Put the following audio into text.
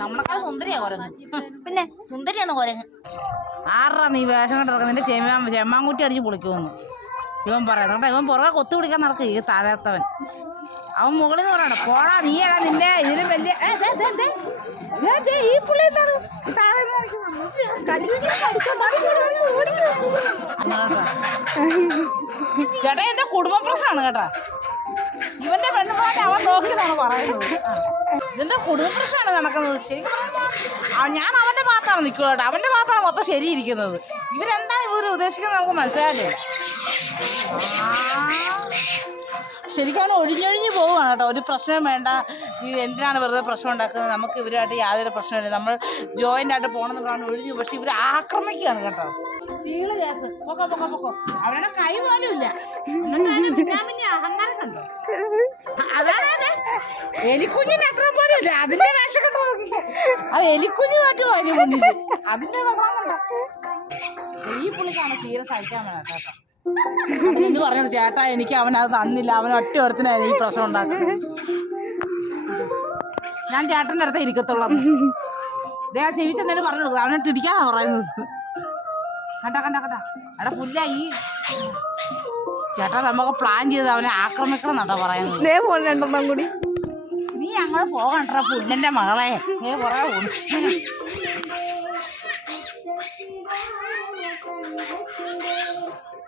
നമ്മളെക്കാൾ സുന്ദരിയാ കുരങ്ങ് പിന്നെ സുന്ദരിയാണ് കുരങ്ങ് ആറാ നീ വേഷം കണ്ടിറക്കുന്നത് നിന്റെ ചെമ്മാൻ ചെമ്മാൻകുട്ടി അടിച്ച് പൊളിക്കുമെന്ന്. ഇവൻ പറയാം കേട്ടോ ഇവൻ പുറകെ കൊത്തു പിടിക്കാൻ നടക്കും ഈ താഴത്തവൻ അവൻ മുകളിൽ നിന്ന് പറയണം പോടാ നീ ഏടാ നിന്റെ ഇതിലും വലിയ ഈ പുള്ളി താഴെ? ചേട്ടാ എന്റെ കുടുംബ പ്രശ്നമാണ് കേട്ടാ. പറയുന്നത്. ഇതിന്റെ കുടുംബ പ്രശ്നമാണ് നടക്കുന്നത്? ശരിക്കും പറഞ്ഞാൽ ഞാൻ അവന്റെ ഭാഗത്താണ് നിൽക്കുക കേട്ടോ. അവന്റെ ഭാഗത്താണ് മൊത്തം ശരിയിരിക്കുന്നത്. ഇവരെന്താണ് ഇവർ ഉദ്ദേശിക്കുന്നത് നമുക്ക് മനസ്സിലായില്ലേ? ശരിക്കും അവൻ ഒഴിഞ്ഞൊഴിഞ്ഞ് പോവുകയാണ് കേട്ടോ. ഒരു പ്രശ്നം വേണ്ട. ഈ എന്തിനാണ് വെറുതെ പ്രശ്നം ഉണ്ടാക്കുന്നത്? നമുക്ക് ഇവരുമായിട്ട് യാതൊരു പ്രശ്നമില്ല നമ്മൾ ജോയിന്റ് ആയിട്ട് പോകണമെന്ന് പറഞ്ഞ് ഒഴിഞ്ഞു. പക്ഷെ ഇവർ ആക്രമിക്കുകയാണ് കേട്ടോ. ചീൾ കേസ്. പൊക്കോ പൊക്കോ പൊക്കോ. അവരുടെ കൈ പോലും ഇല്ല. എന്നിട്ടാണ് മിന്നാമിന്നി അഹങ്കാരം എലിക്കുഞ്ഞിന് അത്ര പോലും അതിന്റെ വേഷം കണ്ടു അത് എലിക്കുഞ്ഞ് കാറ്റു അതിന് മുന്നിൽ. അതിന്റെ ഈ പുള്ളിക്കാണ് തീരെ സഹിക്കാൻ വേണം കേട്ടോ. എന്ന് പറഞ്ഞു ചേട്ടാ എനിക്ക് അവൻ അത് തന്നില്ല. അവൻ ഒറ്റ ഒരുത്തിനാണ് ഈ പ്രശ്നം ഉണ്ടാക്കുന്നത്. ഞാൻ ചേട്ടന്റെ അടുത്ത് ഇരിക്കത്തുള്ളൂ. ദേ ആ ചെവിട്ട് പറഞ്ഞു കൊടുക്കുക അവനെ ഇടിക്കാനാ പറയുന്നത്. കണ്ട കണ്ട കണ്ട. എടാ പുല്ല ഈ ചേട്ടാ നമുക്ക് പ്ലാൻ ചെയ്ത് അവനെ ആക്രമിക്കണം എന്നാ പറയുന്നത്. കൂടി. അങ്ങോട്ട് പോകണ്ട പുല്ലന്റെ മകളെ നീ കുറേ